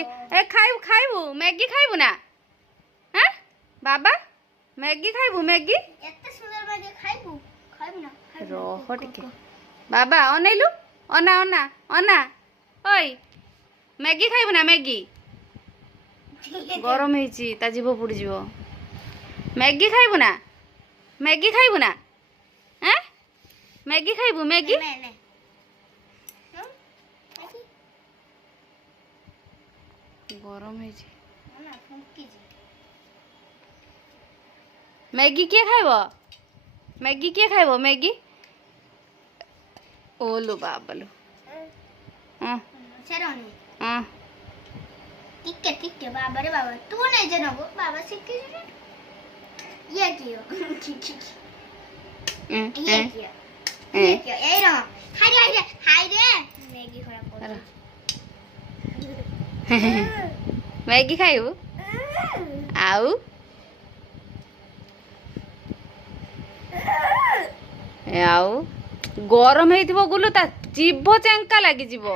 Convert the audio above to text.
ए खाइबू खाइबू Maggi खाइबू ना हाँ बाबा Maggi खाइबू Maggi एते सुंदर मैगी खाइबू खाइबू ना रह टिके बाबा अनैलु अना अना अना ओय मैगी खाइबू ना मैगी गरम ହେଇଛି ता जीव पुड़ी जीव मैगी खाइबू ना हैं मैगी खाइबू मैगी गरम ହେଇଛି मैगी किए खाइबो मैगी ओलो बाबलो टिके बाबा रे बाबा तू नहीं जनगो बाबा सीखे ये कियो ये कियो ए रो हाय रे मैगी खराब कर मैगी खाइबू आउ आउ गरम हेइथिबो गुलु ता जीभ चेंका लागि जीवो